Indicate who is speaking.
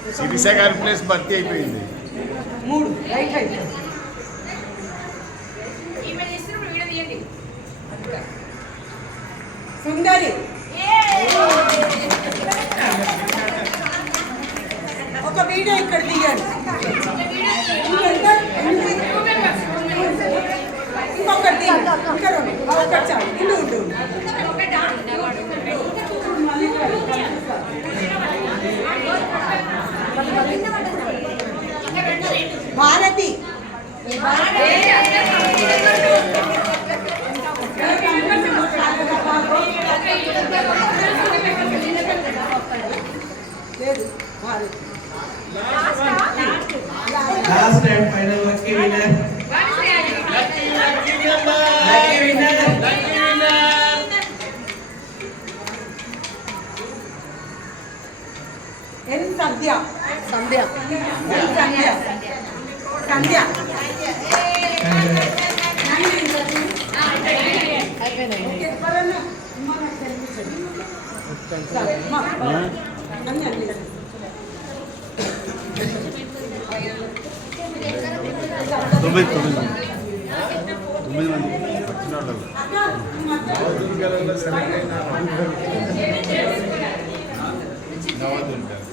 Speaker 1: శిరీష గారి ప్లేస్ భర్తీ అయిపోయింది.
Speaker 2: 3 రైట్ రైట్. సుందరి ఒక వీడియో ఇక్కడ తీయండి. ఇంకొకటి తీయండి. ఇంకా ఒకటి చాలు. ఉండు భారతి లేదు Bharathi
Speaker 3: last and final lucky winner
Speaker 2: N Sandhya Sandhya
Speaker 1: తొమ్మిది మంది వచ్చిన వాళ్ళు